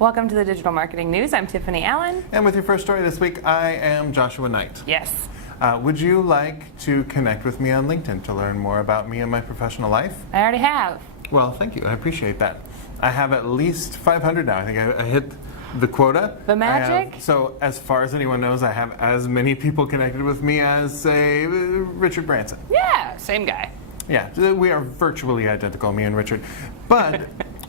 Welcome to the Digital Marketing News. I'm Tiffani Allen. And with your first story this week, I am Joshua Nite. Yes. Would you like to connect with me on LinkedIn to learn more about me and my professional life? I already have. Well, thank you. I appreciate that. I have at least 500 now. I think I hit the quota. The magic? So as far as anyone knows, I have as many people connected with me as, say, Richard Branson. Yeah, same guy. Yeah, we are virtually identical, me and Richard. But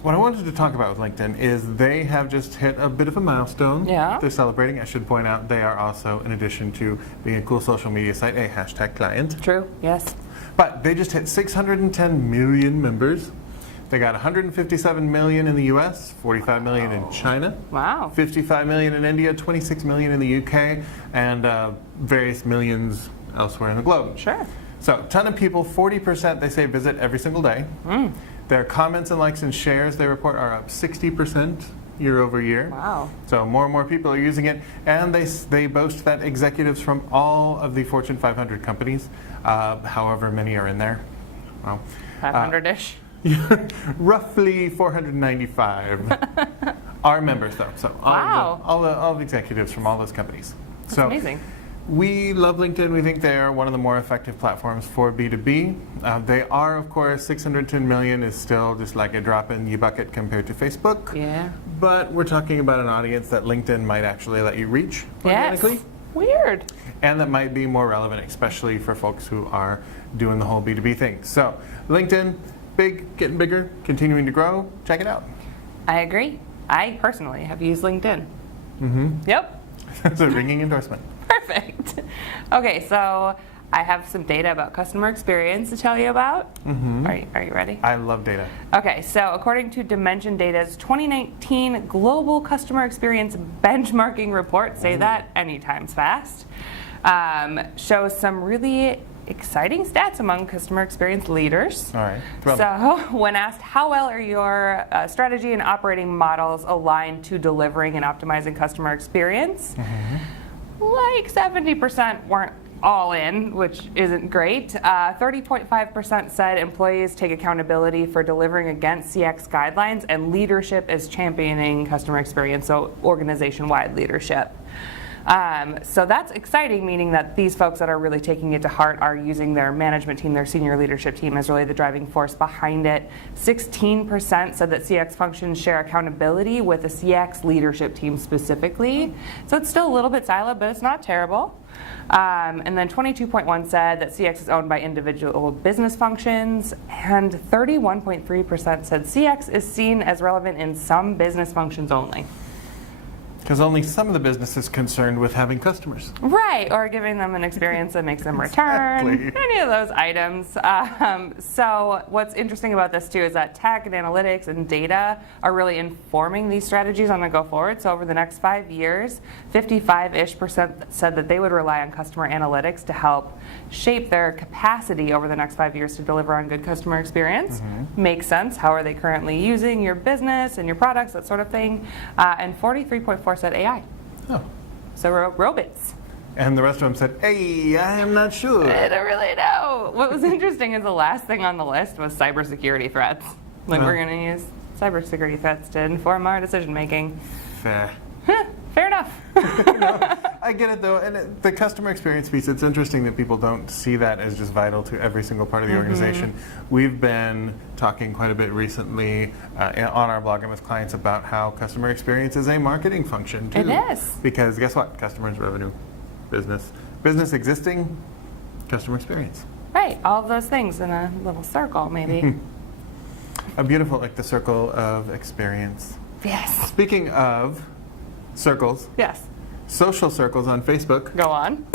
what I wanted to talk about with LinkedIn is they have just hit a bit of a milestone. Yeah. They're celebrating. I should point out they are also, in addition to being a cool social media site, a hashtag client. True, yes. But they just hit 610 million members. They got 157 million in the US, 45 million in China. Wow. 55 million in India, 26 million in the UK, and various millions elsewhere in the globe. Sure. So, a ton of people, 40% they say visit every single day. Their comments and likes and shares, they report, are up 60% year over year. Wow. So more and more people are using it, and they boast that executives from all of the Fortune 500 companies, however many are in there, well, 500-ish. roughly 495 are members, though. So Wow. all the executives from all those companies. That's So amazing. we love LinkedIn. We think they are one of the more effective platforms for B2B. They are, of course, 610 million is still just like a drop in your bucket compared to Facebook. Yeah. But we're talking about an audience that LinkedIn might actually let you reach organically. Yes. Weird. And that might be more relevant, especially for folks who are doing the whole B2B thing. So LinkedIn, big, getting bigger, continuing to grow. Check it out. I agree. I personally have used LinkedIn. Mm-hmm. Yep. It's a ringing endorsement. Perfect. Okay, so I have some data about customer experience to tell you about. Mm-hmm. Are you ready? I love data. Okay, so according to Dimension Data's 2019 Global Customer Experience Benchmarking Report, say that any times fast, shows some really exciting stats among customer experience leaders. All right. So when asked how well are your strategy and operating models aligned to delivering and optimizing customer experience, like 70% weren't all in, which isn't great. 30.5% said employees take accountability for delivering against CX guidelines, and leadership is championing customer experience, so organization-wide leadership. So that's exciting, meaning that these folks that are really taking it to heart are using their management team, their senior leadership team as really the driving force behind it. 16% said that CX functions share accountability with the CX leadership team specifically. So it's still a little bit siloed, but it's not terrible. And then 22.1 said that CX is owned by individual business functions, and 31.3% said CX is seen as relevant in some business functions only. Because only some of the business is concerned with having customers. Right, or giving them an experience that makes them return. Exactly. Any of those items. So what's interesting about this too is that tech and analytics and data are really informing these strategies on the go forward. So over the next 5 years, 55-ish% said that they would rely on customer analytics to help shape their capacity over the next 5 years to deliver on good customer experience. Makes sense. How are they currently using your business and your products, that sort of thing. And 43.4 said AI. Oh. So robots. And the rest of them said, hey, I am not sure. I don't really know. What was interesting is the last thing on the list was cybersecurity threats. Like, we're going to use cybersecurity threats to inform our decision making. Fair. Fair enough. No, I get it though, and the customer experience piece, it's interesting that people don't see that as just vital to every single part of the organization. We've been talking quite a bit recently on our blog and with clients about how customer experience is a marketing function too. It is. Because guess what? Customers, revenue, business. Business existing, customer experience. Right, all of those things in a little circle, maybe. A beautiful, like the circle of experience. Yes. Speaking of circles, Yes. social circles on Facebook. Go on.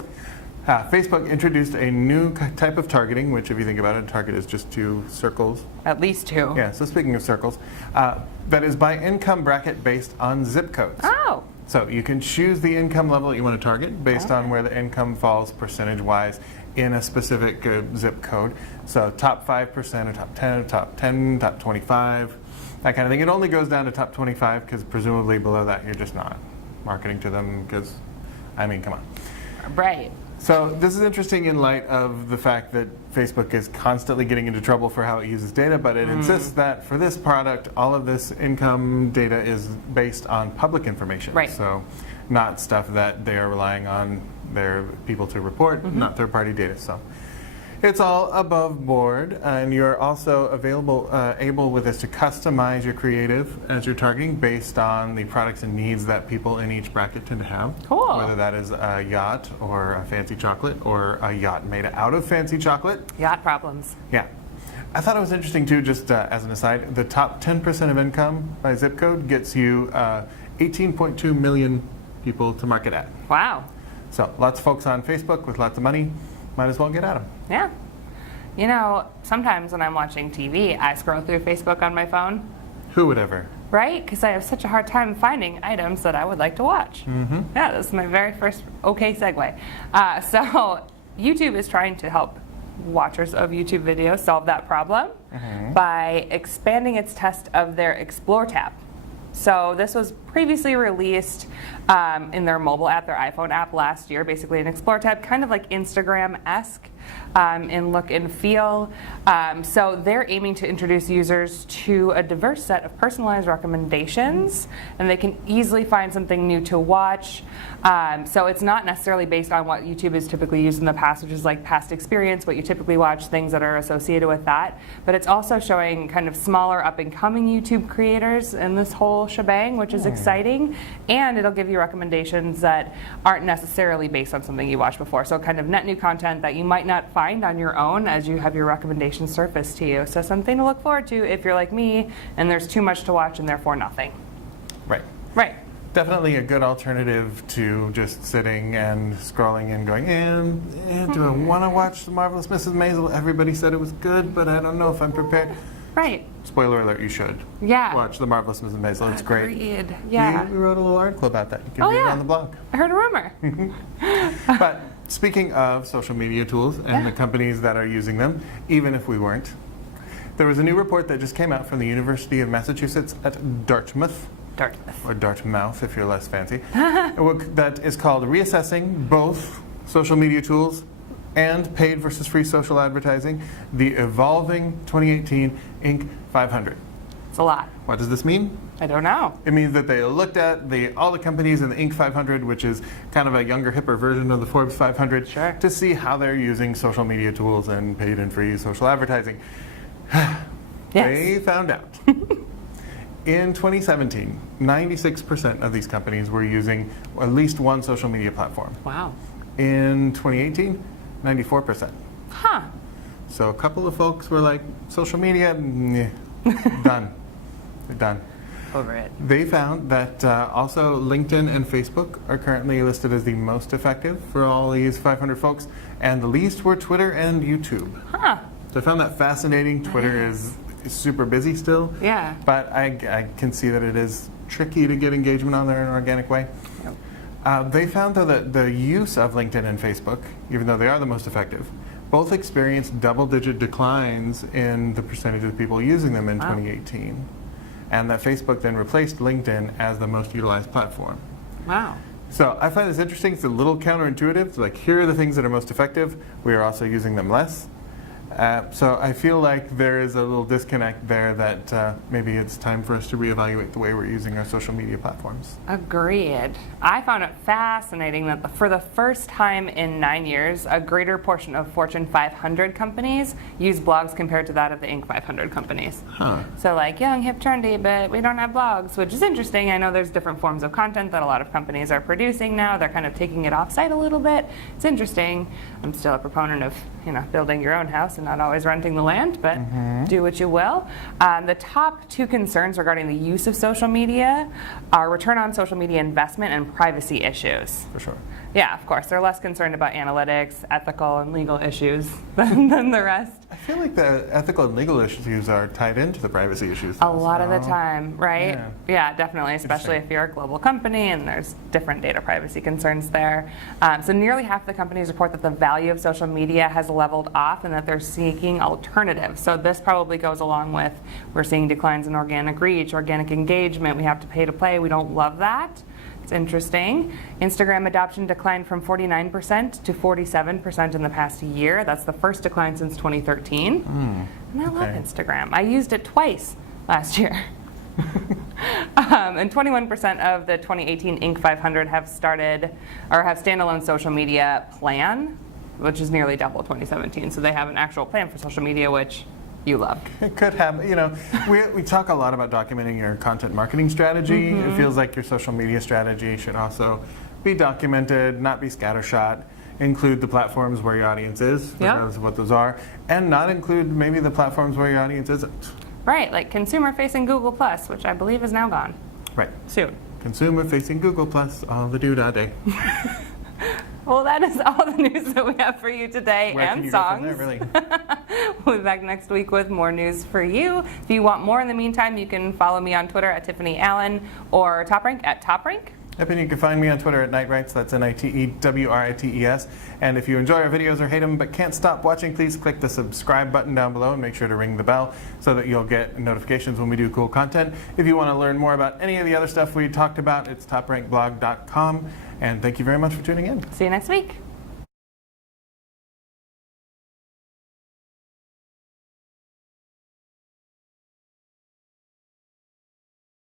Facebook introduced a new type of targeting, which if you think about it, target is just two circles. At least two. Yeah, so speaking of circles, that is by income bracket based on zip codes. Oh. So you can choose the income level that you want to target based on where the income falls percentage-wise in a specific zip code. So top 5% or top 10, or top 10, top 25, that kind of thing. It only goes down to top 25 because presumably below that you're just not marketing to them because, I mean, come on. Right. So this is interesting in light of the fact that Facebook is constantly getting into trouble for how it uses data, but it insists that for this product, all of this income data is based on public information. Right. So not stuff that they are relying on their people to report, not third-party data. So it's all above board, and you're also able with this to customize your creative as you're targeting based on the products and needs that people in each bracket tend to have. Cool. Whether that is a yacht or a fancy chocolate or a yacht made out of fancy chocolate. Yacht problems. Yeah. I thought it was interesting too, just as an aside, the top 10% of income by zip code gets you 18.2 million people to market at. Wow. So lots of folks on Facebook with lots of money, might as well get at them. Yeah. You know, sometimes when I'm watching TV, I scroll through Facebook on my phone. Who would ever? Right? Because I have such a hard time finding items that I would like to watch. Yeah, this is my very first okay segue. So YouTube is trying to help watchers of YouTube videos solve that problem by expanding its test of their Explore tab. So this was previously released in their mobile app, their iPhone app last year, basically an Explore tab, kind of like Instagram-esque in look and feel. So they're aiming to introduce users to a diverse set of personalized recommendations, and they can easily find something new to watch. So it's not necessarily based on what YouTube has typically used in the past, which is like past experience, what you typically watch, things that are associated with that. But it's also showing kind of smaller up-and-coming YouTube creators in this whole shebang, which is exciting. And it'll give you recommendations that aren't necessarily based on something you watched before. So kind of net new content that you might not find on your own as you have your recommendations surfaced to you. So something to look forward to if you're like me and there's too much to watch and therefore nothing. Right. Right. Definitely a good alternative to just sitting and scrolling and going, do I want to watch The Marvelous Mrs. Maisel? Everybody said it was good, but I don't know if I'm prepared. Right. Spoiler alert, you should. Yeah. Watch The Marvelous Mrs. Maisel. It's great. Agreed. Yeah. We wrote a little article about that. You can read it on the blog. I heard a rumor. But speaking of social media tools and the companies that are using them, even if we weren't, there was a new report that just came out from the University of Massachusetts at Dartmouth. Or Dartmouth, if you're less fancy. That is called Reassessing Both Social Media Tools and Paid versus Free Social Advertising, the Evolving 2018 Inc. 500. It's a lot. What does this mean? I don't know. It means that they looked at all the companies in the Inc. 500, which is kind of a younger, hipper version of the Forbes 500, to see how they're using social media tools and paid and free social advertising. They found out. In 2017, 96% of these companies were using at least one social media platform. Wow. In 2018, 94%. Huh. So a couple of folks were like, social media, done. They're done. Over it. They found that also LinkedIn and Facebook are currently listed as the most effective for all these 500 folks, and the least were Twitter and YouTube. Huh. So I found that fascinating. Twitter is super busy still. Yeah. But I can see that it is tricky to get engagement on there in an organic way. Yep. They found, though, that the use of LinkedIn and Facebook, even though they are the most effective, both experienced double-digit declines in the percentage of people using them in 2018. And that Facebook then replaced LinkedIn as the most utilized platform. Wow. So I find this interesting. It's a little counterintuitive. It's like, here are the things that are most effective. We are also using them less. So I feel like there is a little disconnect there that maybe it's time for us to reevaluate the way we're using our social media platforms. Agreed. I found it fascinating that for the first time in 9 years, a greater portion of Fortune 500 companies use blogs compared to that of the Inc. 500 companies. Huh. So like young, hip, trendy, but we don't have blogs, which is interesting. I know there's different forms of content that a lot of companies are producing now. They're kind of taking it offsite a little bit. It's interesting. I'm still a proponent of, building your own house and not always renting the land, but do what you will. The top two concerns regarding the use of social media are return on social media investment and privacy issues. For sure. Yeah, of course. They're less concerned about analytics, ethical, and legal issues than the rest. I feel like the ethical and legal issues are tied into the privacy issues. A lot of the time, right? Yeah, definitely, especially if you're a global company and there's different data privacy concerns there. So nearly half the companies report that the value of social media has leveled off and that they're seeking alternatives. So this probably goes along with, we're seeing declines in organic reach, organic engagement, we have to pay to play, we don't love that. It's interesting. Instagram adoption declined from 49% to 47% in the past year. That's the first decline since 2013. And I love Instagram. I used it twice last year. And 21% of the 2018 Inc. 500 have started or have standalone social media plan, which is nearly double 2017. So they have an actual plan for social media, which you love. It could have, we talk a lot about documenting your content marketing strategy. It feels like your social media strategy should also be documented, not be scattershot, include the platforms where your audience is, regardless of what those are, and not include maybe the platforms where your audience isn't. Right, like consumer-facing Google+, which I believe is now gone. Right. Soon. Consumer-facing Google+, all the doo-dah day. Well, that is all the news that we have for you today. Where and can you songs. go from there, really? We'll be back next week with more news for you. If you want more in the meantime, you can follow me on Twitter at Tiffani Allen or TopRank at TopRank. Yep, and you can find me on Twitter at Nitewrites, that's Nitewrites. And if you enjoy our videos or hate them but can't stop watching, please click the subscribe button down below and make sure to ring the bell so that you'll get notifications when we do cool content. If you want to learn more about any of the other stuff we talked about, it's toprankblog.com. And thank you very much for tuning in. See you next week.